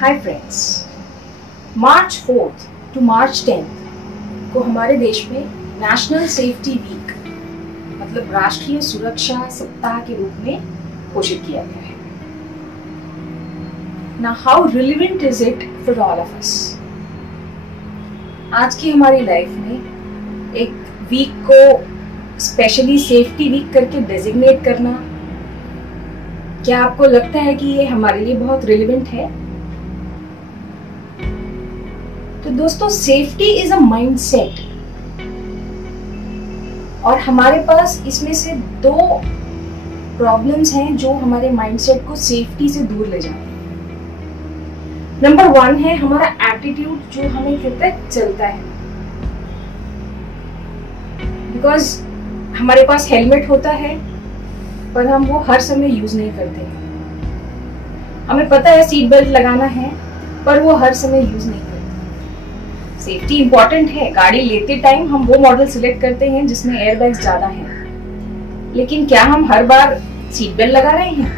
Hi friends, March 4 to मार्च 10 को हमारे देश में नेशनल सेफ्टी वीक मतलब राष्ट्रीय सुरक्षा सप्ताह के रूप में घोषित किया गया है। Now, how relevant is it for all of us? आज की हमारी लाइफ में एक वीक को स्पेशली सेफ्टी वीक करके डेजिग्नेट करना, क्या आपको लगता है कि ये हमारे लिए बहुत रिलेवेंट है? तो दोस्तों, सेफ्टी इज अ माइंडसेट और हमारे पास इसमें से दो प्रॉब्लम्स हैं जो हमारे माइंडसेट को सेफ्टी से दूर ले जाए। नंबर 1 है हमारा एटीट्यूड जो हमें कहता है चलता है, बिकॉज हमारे पास हेलमेट होता है पर हम वो हर समय यूज नहीं करते हैं। हमें पता है सीट बेल्ट लगाना है पर वो हर समय यूज नहीं करते। सेफ्टी इंपॉर्टेंट है, गाड़ी लेते टाइम हम वो मॉडल सिलेक्ट करते हैं जिसमें एयरबैग्स ज्यादा हैं, लेकिन क्या हम हर बार सीट बेल्ट लगा रहे हैं?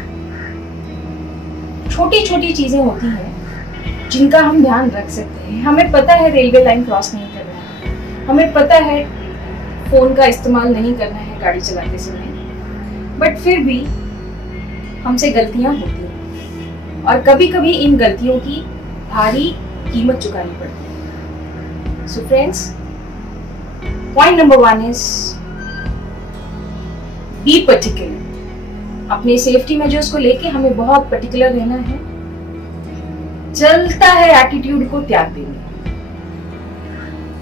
छोटी छोटी चीजें होती हैं जिनका हम ध्यान रख सकते हैं। हमें पता है रेलवे लाइन क्रॉस नहीं करना है, हमें पता है फोन का इस्तेमाल नहीं करना है गाड़ी चलाते समय, बट फिर भी हमसे गलतियां होती हैं और कभी कभी इन गलतियों की भारी कीमत चुकानी पड़ती है। So friends, point number 1 is be particular. अपनी सेफ्टी मेजर्स को लेके हमें बहुत पर्टिकुलर रहना है। चलता है एटीट्यूड को त्याग देंगे।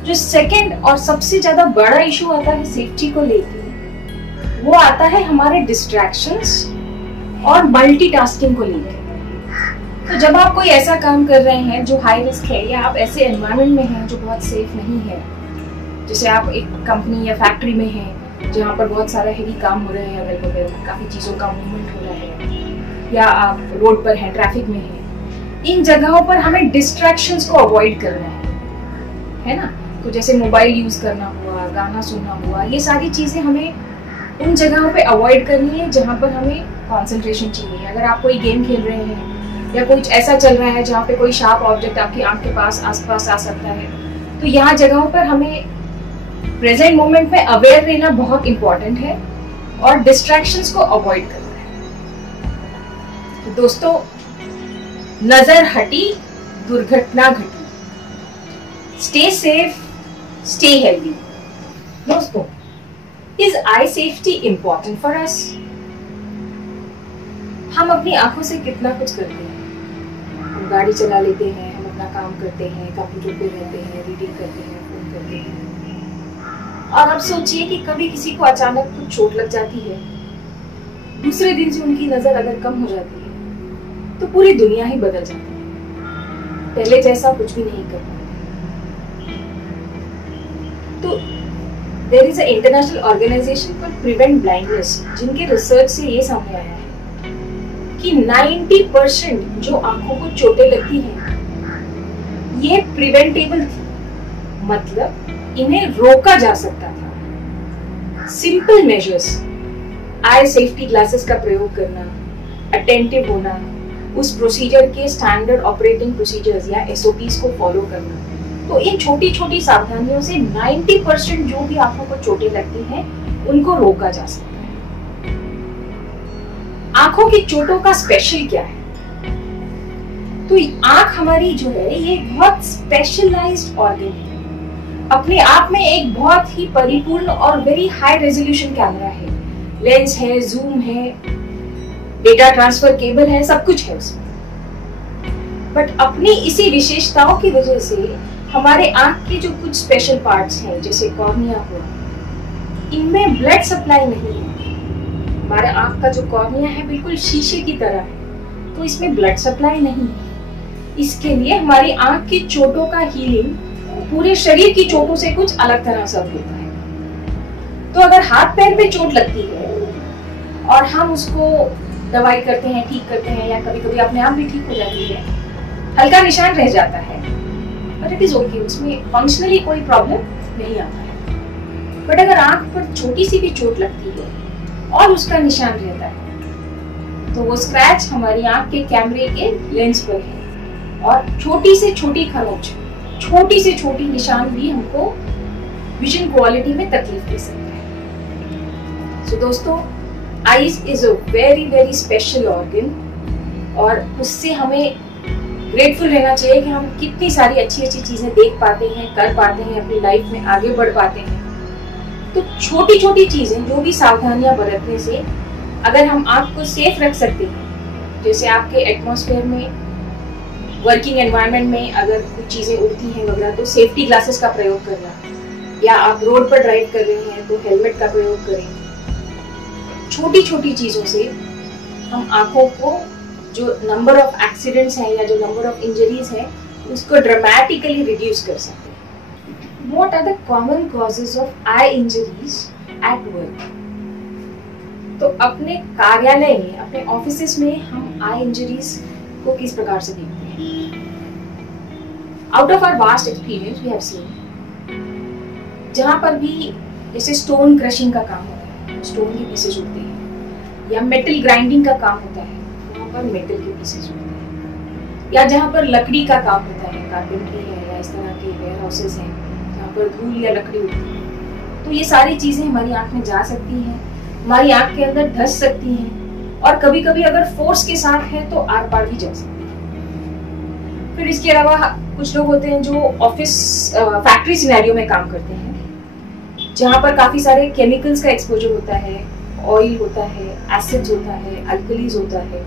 जो सेकंड और सबसे ज्यादा बड़ा इशू आता है सेफ्टी को लेके, वो आता है हमारे डिस्ट्रैक्शंस और मल्टीटास्किंग को लेकर। तो जब आप कोई ऐसा काम कर रहे हैं जो हाई रिस्क है या आप ऐसे एनवायरनमेंट में हैं जो बहुत सेफ नहीं है, जैसे आप एक कंपनी या फैक्ट्री में हैं जहाँ पर बहुत सारा हेवी काम हो रहा है, अगल बगल काफी चीजों का मूवमेंट हो रहा है, या आप रोड पर हैं, ट्रैफिक में हैं, इन जगहों पर हमें डिस्ट्रैक्शंस को अवॉइड करना है ना। तो जैसे मोबाइल यूज करना हुआ, गाना सुनना हुआ, ये सारी चीजें हमें उन जगहों पे अवॉइड करनी है जहाँ पर हमें कंसंट्रेशन चाहिए। अगर आप कोई गेम खेल रहे हैं या कुछ ऐसा चल रहा है जहाँ पे कोई शार्प ऑब्जेक्ट आपकी आंख के पास आसपास आ सकता है, तो यहाँ जगहों पर हमें प्रेजेंट मोमेंट में अवेयर रहना बहुत इंपॉर्टेंट है और डिस्ट्रैक्शंस को अवॉइड करना है। तो दोस्तों, नजर हटी दुर्घटना घटी। Stay safe, stay healthy. दोस्तों, is eye safety important for us? हम अपनी आंखों से कितना कुछ करते हैं। हम गाड़ी चला लेते हैं, हम अपना काम करते हैं, कंप्यूटर पे रहते हैं, रीडिंग करते हैं, फोन करते हैं। और अब सोचिए कि कभी किसी को अचानक कुछ चोट लग जाती है, दूसरे दिन से उनकी नजर अगर कम हो जाती है तो पूरी दुनिया ही बदल जाती है, पहले जैसा कुछ भी नहीं करता। तो there is a international organization for prevent blindness, जिनके रिसर्च से ये सामने आया है कि 90% जो आंखों को चोटें लगती हैं ये प्रिवेंटेबल थी, मतलब इन्हें रोका जा सकता था। सिंपल मेजर्स, आई सेफ्टी ग्लासेस का प्रयोग करना, अटेंटिव होना, उस प्रोसीजर के स्टैंडर्ड ऑपरेटिंग प्रोसीजर्स या SOPs को फॉलो करना। तो इन छोटी छोटी सावधानियों से 90% जो भी आंखों को चोटें लगती हैं उनको रोका जा सकता है। आंखों की चोटों का स्पेशल क्या है? तो आंख हमारी जो है ये बहुत स्पेशलाइज्ड ऑर्गन है, अपने आप में एक बहुत ही परिपूर्ण और वेरी हाई रेजोल्यूशन कैमरा है, लेंस है, जूम है, डेटा ट्रांसफर केबल है, सब कुछ है उसमें। बट अपनी इसी विशेषताओं की वजह से हमारे आंख के जो कुछ स्पेशल पार्ट्स हैं जैसे कॉर्निया हुआ, इनमें ब्लड सप्लाई नहीं है। हमारा आंख का जो कॉर्निया है बिल्कुल शीशे की तरह है, तो इसमें ब्लड सप्लाई नहीं है। इसके लिए हमारी आंख की चोटों का हीलिंग पूरे शरीर की चोटों से कुछ अलग तरह से होता है। तो अगर हाथ पैर में चोट लगती है और हम उसको दवाई करते हैं, ठीक करते हैं, या कभी कभी अपने आप भी ठीक हो जाती है, हल्का निशान रह जाता है, बट इट इज ओके, उसमें फंक्शनली कोई प्रॉब्लम नहीं आता है। बट अगर आंख पर छोटी सी भी चोट लगती है और उसका निशान रहता है, तो वो स्क्रैच हमारी आंख के कैमरे के लेंस पर है और छोटी से छोटी खरोंच, छोटी से छोटी निशान भी हमको विजन क्वालिटी में तकलीफ दे सकता है। सो दोस्तों, eyes is a very very special organ और उससे हमें ग्रेटफुल रहना चाहिए कि हम कितनी सारी अच्छी अच्छी चीजें देख पाते हैं, कर पाते हैं, अपनी लाइफ में आगे बढ़ पाते हैं। तो छोटी छोटी चीजें, जो भी सावधानियां बरतने से अगर हम आँख को सेफ रख सकते हैं, जैसे आपके एटमॉस्फेयर में, वर्किंग एनवायरनमेंट में अगर कुछ चीजें उड़ती हैं वगैरह, तो सेफ्टी ग्लासेस का प्रयोग करना, या आप रोड पर ड्राइव कर रहे हैं तो हेलमेट का प्रयोग करें। छोटी छोटी चीजों से हम आंखों को, जो नंबर ऑफ एक्सीडेंट्स हैं या जो नंबर ऑफ इंजरीज हैं, उसको ड्रामेटिकली रिड्यूस कर सकते हैं। What are the common causes of eye injuries at work? तो अपने कार्यालय में, अपने ऑफिसेस में हम आई इंजरीज को किस प्रकार से देखते हैं? Out of our vast experience we have seen, जहां पर भी जैसे स्टोन क्रशिंग का काम होता है, स्टोन के पीसेस उड़ते हैं, या मेटल ग्राइंडिंग का काम होता है, वहां पर मेटल के पीसेस उड़ते हैं, या जहां पर लकड़ी का काम होता है, कारपेंटरी है या इस तरह के वेयर हाउसेस हैं जहां पर धूल या लकड़ी उड़ती है, तो ये सारी चीजें हमारी आंख में जा सकती हैं, हमारी आंख के अंदर धंस सकती हैं, और कभी कभी अगर फोर्स के साथ है तो आर पार भी जा सकती है। फिर इसके अलावा कुछ लोग होते हैं जो ऑफिस फैक्ट्री सिनेरियो में काम करते हैं, जहाँ पर काफी सारे केमिकल्स का एक्सपोजर होता है, ऑयल होता है, एसिड्स होता है, अल्कलीज होता है,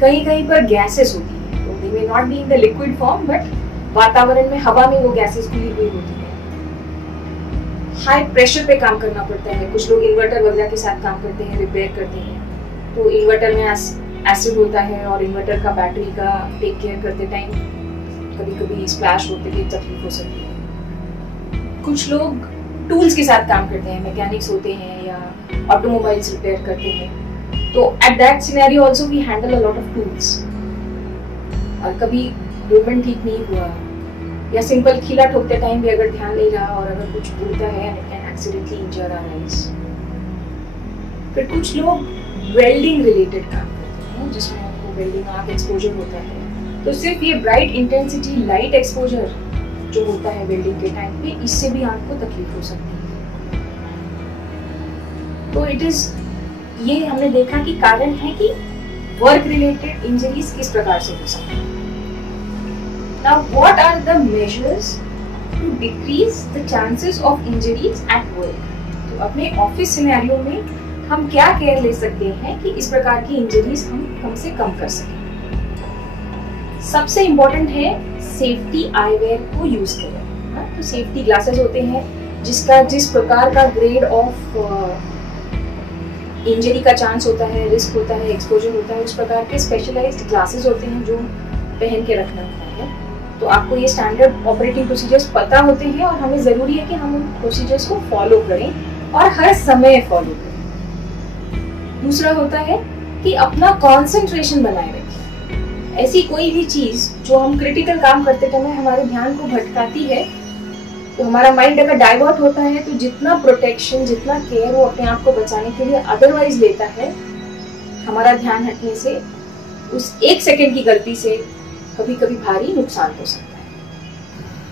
कहीं कहीं पर गैसेस होती है, तो they may not be in the liquid form, but वातावरण में, हवा में वो गैसेस खुली हुई होती है। हाई प्रेशर पे काम करना पड़ता है, कुछ लोग इन्वर्टर वगैरह के साथ काम करते हैं, रिपेयर करते हैं, तो इन्वर्टर में एसिड होता है और इन्वर्टर का बैटरी का टेक केयर करते टाइम कभी कभी स्प्लैश होते हुए तकलीफ हो सकती है। कुछ लोग टूल्स के साथ काम करते हैं, मैकेनिक्स होते हैं या ऑटोमोबाइल्स रिपेयर करते हैं, तो at that scenario also we handle a lot of tools. और कभी मूवमेंट ठीक नहीं हुआ या सिंपल खीला ठोकते टाइम भी अगर ध्यान नहीं रहा और अगर कुछ उड़ता है, and it can accidentally injure our eyes. फिर कुछ लोग वेल्डिंग रिलेटेड काम करते हैं, जिसमें उनको वेल्डिंग आंख एक्सपोजर होता है, तो सिर्फ ये ब्राइट इंटेंसिटी लाइट एक्सपोजर जो होता है वेल्डिंग के टाइम पे, इससे भी आंख को तकलीफ हो सकती है। तो इट इज, ये हमने देखा कि कारण है कि वर्क रिलेटेड इंजरीज किस प्रकार से हो सकती है। Now, what are the measures to decrease the chances of injuries at work? तो अपने ऑफिस सिनेरियो में हम क्या केयर ले सकते हैं कि इस प्रकार की इंजरीज हम कम से कम कर सकें? सबसे इम्पोर्टेंट है सेफ्टी आईवेयर को यूज करें। तो सेफ्टी ग्लासेस होते हैं, जिसका जिस प्रकार का ग्रेड ऑफ इंजरी का चांस होता है, रिस्क होता है, एक्सपोजर होता है, उस प्रकार के स्पेशलाइज्ड ग्लासेस होते हैं जो पहन के रखना होता है। तो आपको ये स्टैंडर्ड ऑपरेटिंग प्रोसीजर्स पता होते हैं और हमें ज़रूरी है कि हम उन प्रोसीजर्स को फॉलो करें और हर समय फॉलो करें। दूसरा होता है कि अपना कंसंट्रेशन बनाए रखें। ऐसी कोई भी चीज़ जो हम क्रिटिकल काम करते समय हमारे ध्यान को भटकाती है, तो हमारा माइंड अगर डाइवर्ट होता है, तो जितना प्रोटेक्शन, जितना केयर वो अपने आप को बचाने के लिए अदरवाइज लेता है, हमारा ध्यान हटने से उस एक सेकेंड की गलती से कभी कभी भारी नुकसान हो सकता है।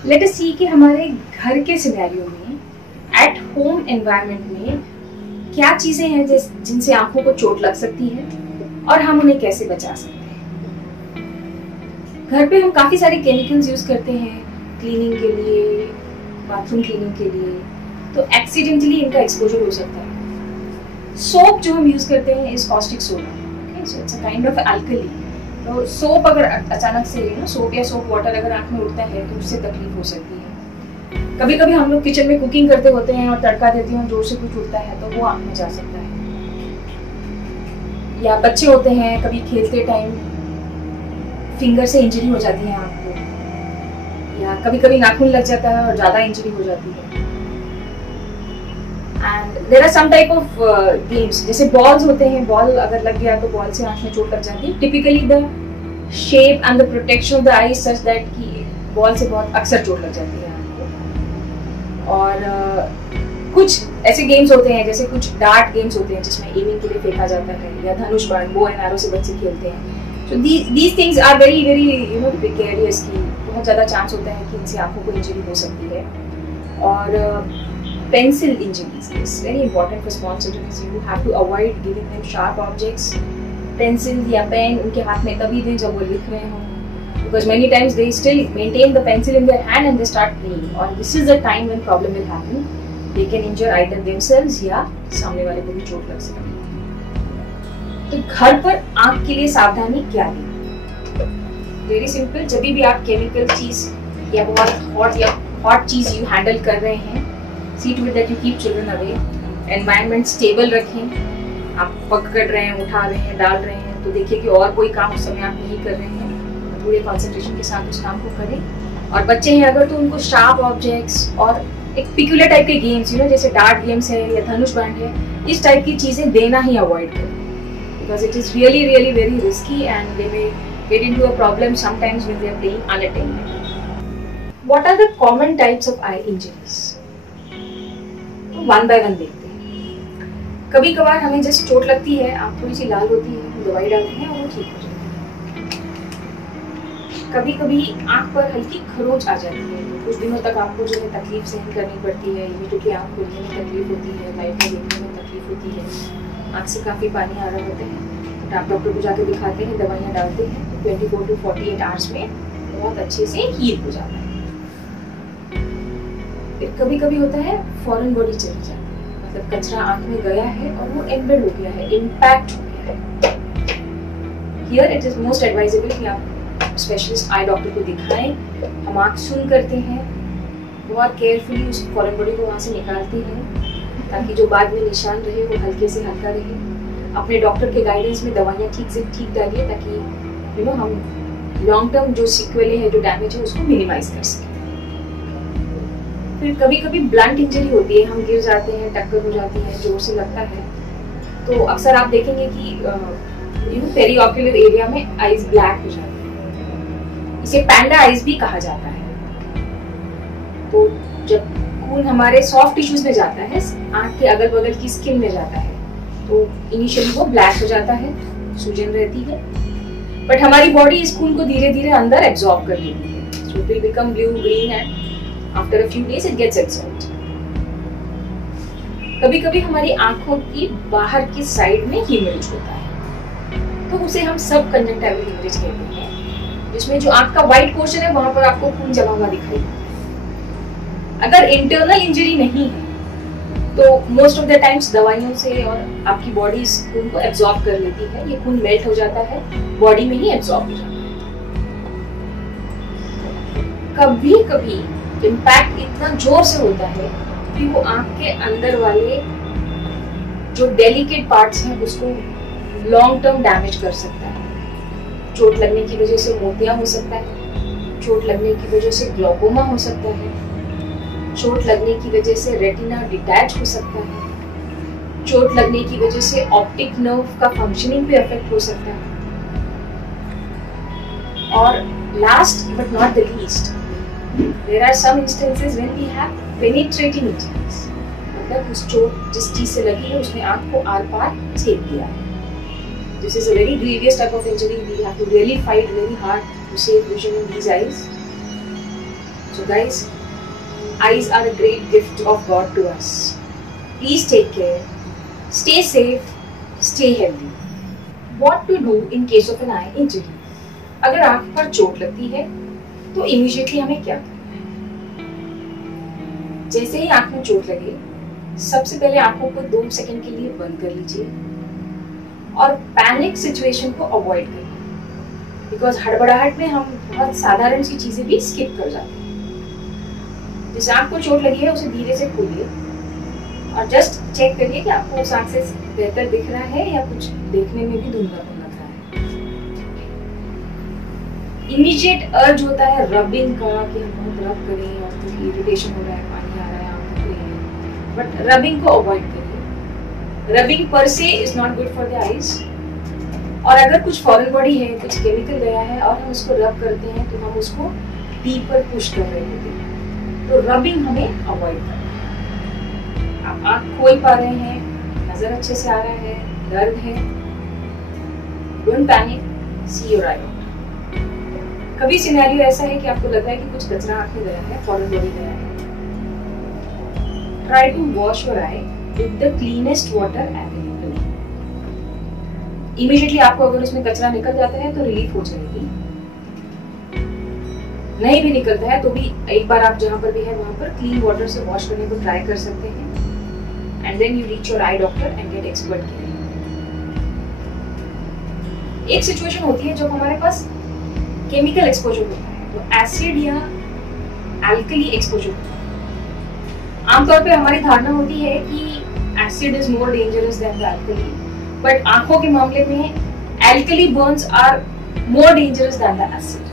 लेट अस सी कि हमारे घर के सिनेरियो में, एट होम एनवायरनमेंट में क्या चीजें हैं जिनसे आंखों को चोट लग सकती है और हम उन्हें कैसे बचा सकते हैं। घर पे हम काफी सारे केमिकल्स यूज करते हैं क्लीनिंग के लिए, बाथरूम क्लीनिंग के लिए, तो एक्सीडेंटली इनका एक्सपोजर हो सकता है। सोप जो हम यूज करते हैं is caustic soda, so it's a kind of alkali. तो सोप अगर अचानक से सोप या सोप वाटर अगर आंख में उड़ता है तो उससे तकलीफ हो सकती है। कभी कभी हम लोग किचन में कुकिंग करते होते हैं और तड़का देते हैं, जोर से कुछ उड़ता है तो वो आंख में जा सकता है। या बच्चे होते हैं, कभी खेलते टाइम फिंगर से इंजरी हो जाती है आंख को, या कभी कभी नाखून लग जाता है और ज्यादा इंजरी हो जाती है। And there are some type of games, जैसे बॉल्स होते हैं, बॉल अगर लग गया तो बॉल से आंख में चोट लग जाती है। Typically the shape and the protection of the I such that कि बॉल से बहुत अक्सर चोट लग जाती है आंख को। और कुछ ऐसे गेम्स होते हैं, जैसे कुछ डार्ट गेम्स होते हैं जिसमें एमिंग के लिए फेंका जाता है, या धनुष बाण, बो एंड एरो से बच्चे खेलते हैं, So these things are very precarious की बहुत ज़्यादा चांस होता है कि इनसे आँखों को इंजरी हो सकती है। और pencil injuries is very important for small children. You have to avoid giving them sharp objects. Pencil या पेन उनके हाथ में तभी दें जब वो लिख रहे हों, because many times they still maintain the pencil in their hand and they start playing. और this is the time when problem will happen. They can injure either themselves या सामने वाले को भी चोट लग सकती है। तो घर पर आँख के लिए सावधानी क्या है? वेरी सिंपल, जब भी आप केमिकल चीज या बहुत हॉट चीज यू हैंडल कर रहे हैं, see to it that you keep children away. Environment stable रखें। आप पकड़ रहे हैं, उठा रहे हैं, डाल रहे हैं, तो देखिए कि और कोई काम उस समय आप नहीं कर रहे हैं, पूरे कंसंट्रेशन के साथ उस काम को करें। और बच्चे हैं अगर तो उनको शार्प ऑब्जेक्ट्स और एक पिक्यूलर टाइप के गेम्स जैसे डार्ट गेम्स है या धनुष बाण है, इस टाइप की चीजें देना ही अवॉइड करें, because it is really very risky and they may get into a problem sometimes when they are playing unattended. What are the common types of eye injuries? तो one by one देखते हैं। कभी कभार हमें just चोट लगती है, आँख थोड़ी सी लाल होती है, दवाई डालते हैं और वो ठीक हो जाती है। कभी कभी आँख पर हल्की खरोंच आ जाती है, तो कुछ दिनों तक आपको जो है तकलीफ सहन करनी पड़ती है, क्योंकि आँख खोलने में तकलीफ होती है, लाइट में देखने में तकलीफ होती है, आँख से काफ़ी पानी आ रहा होता है, तो आप डॉक्टर को जाके दिखाते हैं, दवाइयाँ डालते हैं, तो 24 to 48 आवर्स में बहुत अच्छे से हील हो जाता है। फिर कभी कभी होता है फॉरेन बॉडी चली जाती है, मतलब कचरा आँख में गया है और वो एम्बेड हो गया है, इम्पैक्ट हो गया है। Here it is most advisable कि आप स्पेशलिस्ट आई डॉक्टर को दिखाएं। हम आँख सुन करते हैं, बहुत केयरफुली उस फॉरेन बॉडी को वहाँ से निकालते हैं, ताकि जो बाद में निशान रहे वो हल्के से हल्का रहे। अपने डॉक्टर के गाइडेंस में दवाइयाँ ठीक से ठीक डालिए, ताकि हम लॉन्ग टर्म जो सीक्वेल है, जो डैमेज है, उसको मिनिमाइज कर सकें। फिर कभी कभी ब्लंट इंजरी होती है, हम गिर जाते हैं, टक्कर हो जाती है, जोर से लगता है, तो अक्सर आप देखेंगे कि पेरीऑक्यूलर एरिया में आईज ब्लैक हो जाती है। इसे पैंडा आईज भी कहा जाता है। तो जब खून हमारे सॉफ्ट टिश्यूज में जाता है, आँख के अगल बगल की स्किन में जाता है, तो इनिशियली वो ब्लैक हो जाता है, सूजन रहती है, बट हमारी बॉडी इस खून को धीरे धीरे अंदर एब्जॉर्ब कर लेती है, so it will become blue green and after a few days it gets absorbed. कभी कभी हमारी आंखों की बाहर की साइड में हीमरेज होता है, तो उसे हम सब कंजंक्टिवल हीमरेज कहते हैं, जिसमें जो आंख का व्हाइट पोर्शन है वहां पर आपको खून जमा हुआ दिखाई। अगर इंटरनल इंजरी नहीं है तो मोस्ट ऑफ द टाइम्स दवाइयों से और आपकी बॉडी इस खून को एब्जॉर्ब कर लेती है, ये खून मेल्ट हो जाता है, बॉडी में ही एब्जॉर्ब हो जाता है। कभी कभी इम्पैक्ट इतना जोर से होता है कि वो आंख के अंदर वाले जो डेलिकेट पार्ट्स हैं उसको लॉन्ग टर्म डैमेज कर सकता है। चोट लगने की वजह से मोतिया हो सकता है, चोट लगने की वजह से ग्लोकोमा हो सकता है, चोट लगने की वजह से रेटिना डिटैच हो सकता है, चोट लगने की वजह से ऑप्टिक नर्व का फंक्शनिंग पे इफेक्ट हो सकता है, और last but not the least there are some instances when we have penetrating injuries, मतलब उस चोट जिस चीज से लगी है उसने आंख को आर पार छेद दिया है। This is a very grievous type of injury. We have to really fight very hard to save vision in these eyes. So guys, eyes are a great gift of God to us. Please take care, stay safe, stay healthy. What to do in case of an eye injury? अगर आंख पर चोट लगती है तो immediately हमें क्या करना है? जैसे ही आंख में चोट लगे, सबसे पहले आंखों को 2 सेकंड के लिए बंद कर लीजिए और पैनिक सिचुएशन को अवॉइड करिए, बिकॉज हड़बड़ाहट में हम बहुत साधारण सी चीजें भी स्किप कर जाते हैं। जिस आंख को चोट लगी है उसे धीरे से खोलिए और जस्ट चेक करिए कि आपको उस आंख से बेहतर दिख रहा है या कुछ देखने में भी धुंधलापन लग रहा है। इमीडिएट अर्ज होता है रबिंग का कि हम बहुत रब करें और तो इरिटेशन हो रहा है, पानी आ रहा है, आंख दुख रही है, बट रबिंग को अवॉइड करिए। रबिंग पर से is not good for the eyes, और अगर कुछ फॉरेन बॉडी है, कुछ केमिकल गया है और हम उसको रब करते हैं तो हम उसको डीपर पुश कर रहे होते हैं, तो रबिंग हमें अवॉइड करना है। आप आंख खोल पा रहे हैं, नजर अच्छे से आ रहा है, दर्द है, don't panic, see your eye doctor. कभी सिनेरियो ऐसा है कि आपको लग रहा है कि कुछ कचरा आंख में गया है, फॉरेन बॉडी गया है, try to wash your eye with the cleanest water available. Immediately आपको अगर उसमें कचरा निकल जाता है तो रिलीफ हो जाएगी, नहीं भी निकलता है तो भी एक बार आप जहां पर भी है वहां पर क्लीन वाटर से वॉश करने को ट्राई कर सकते हैं। And then you reach your eye doctor and get expert care. एक सिचुएशन होती है जब हमारे पास केमिकल एक्सपोजर होता है, तो एसिड या अल्कली एक्सपोजर होता है। आमतौर पे हमारी धारणा होती है कि acid is more dangerous than the alkali, but आंखों के मामले में alkali burns are more dangerous than the acid.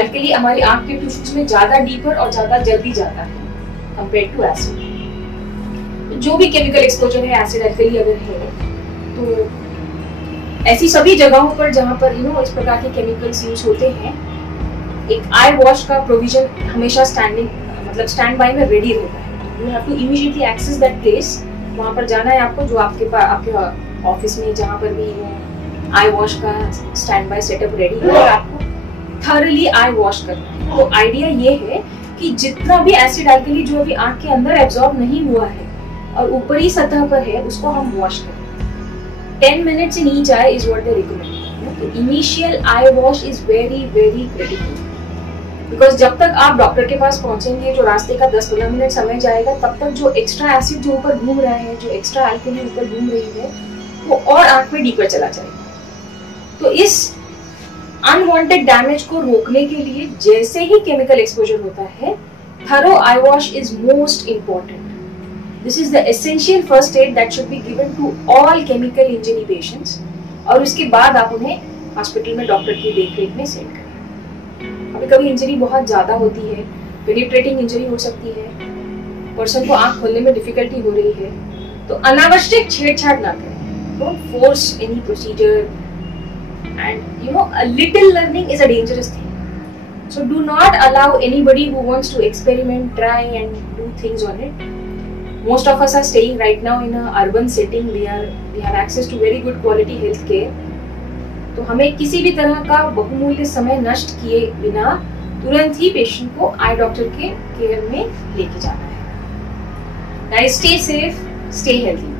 Alkali हमारी आंख के टिश्यूज में ज्यादा डीपर और ज्यादा जल्दी जाता है कंपेयर टू एसिड। जो भी केमिकल एक्सपोजर है, एसिड अल्कली अगर है, तो ऐसी सभी जगहों पर जहां पर इस प्रकार के केमिकल्स यूज होते हैं, एक आई वॉश का प्रोविजन हमेशा स्टैंड बाय में रेडी रहता है। You have to immediately access that place. वहां पर जाना है आपको, जो आपके ऑफिस में जहां पर भी आई वॉश का स्टैंड बाय सेटअप रेडी है, और आपको थॉरली आई वॉश करना है। तो आइडिया ये है कि जितना भी एसिड अल्कली जो अभी आंख के अंदर एब्जॉर्ब नहीं हुआ है और ऊपरी सतह पर है, उसको हम वॉश करें। 10 minutes in each eye is what they recommend. तो initial I wash is very very critical, because जब तक आप डॉक्टर के पास पहुंचेंगे, जो रास्ते का 10-15 मिनट समय जाएगा, तब तक जो एक्स्ट्रा एसिड जो ऊपर घूम रहा है, जो एक्स्ट्रा अल्कली ऊपर घूम रही है, वो और आंख में डीपर चला जाएगा। तो इस अनवांटेड डैमेज को रोकने के लिए जैसे ही केमिकल एक्सपोजर होता है, thorough I wash is most important. This is the essential first aid that should be given to all chemical injury patients, और उसके बाद आप उन्हें हॉस्पिटल में डॉक्टर की देखरेख में सेट करें। कभी कभी इंजरी बहुत ज्यादा होती है, पेनिट्रेटिंग इंजरी हो सकती है, पर्सन को आंख खोलने में डिफिकल्टी हो रही है, तो अनावश्यक छेड़छाड़ ना करें। Don't force any procedure, and a little learning is a dangerous thing. So do not allow anybody who wants to experiment, try and do things on it. Most of us are staying right now in a urban setting. We have access to very good quality health care. तो हमें किसी भी तरह का बहुमूल्य समय नष्ट किए बिना तुरंत ही पेशेंट को आई डॉक्टर के केयर में लेके जाना है। Guys, stay safe, stay healthy.